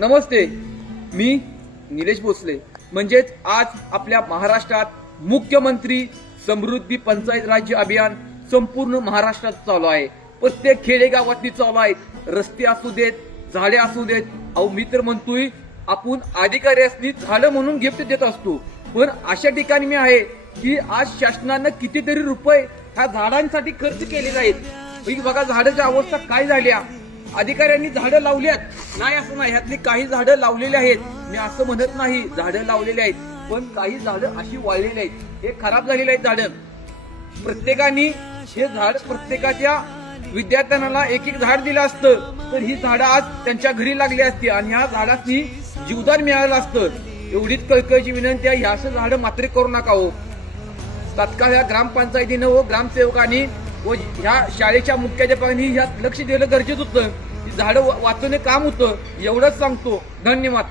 नमस्ते, मी निलेश भोसले। म्हणजेच आज आपल्या महाराष्ट्रात मुख्यमंत्री समृद्धी पंचायत राज्य अभियान संपूर्ण महाराष्ट्रात चालू आहे। प्रत्येक खेडेगावातली चालू आहेत। रस्ते असू देत, झाडे असू देत। अहो मी तर म्हणतोय आपण अधिकाऱ्यांनी झाडं म्हणून गिफ्ट देत असतो, पण अशा ठिकाणी मी आहे की आज शासनानं कितीतरी रुपये ह्या झाडांसाठी खर्च केलेले आहेत। बघा झाडाची अवस्था काय झाली आहे। अधिकाऱ्यांनी झाडं लावल्यात नाही असं नाही, ह्यातली काही झाडं लावलेली आहेत, मी असं म्हणत नाही झाडं लावलेली आहेत, पण काही झाडं अशी वाळलेली आहेत, हे खराब झालेली आहेत झाडं। प्रत्येकाने हे झाड प्रत्येकाच्या विद्यार्थ्यांना एक एक झाड दिलं असतं तर ही झाडं आज त्यांच्या घरी लागली असती आणि ह्या झाडांनी जीवदान मिळालं असतं। एवढीच कळकळीची विनंती आहे, ह्या झाडं मात्र करू नका हो। तात्काळ ह्या ग्रामपंचायतीनं व ग्रामसेवकांनी व ह्या शाळेच्या मुख्याध्यापकांनी ह्यात लक्ष दिलं गरजेचं होतं। झाडं वाचवणे काम होतं, एवढंच सांगतो। धन्यवाद।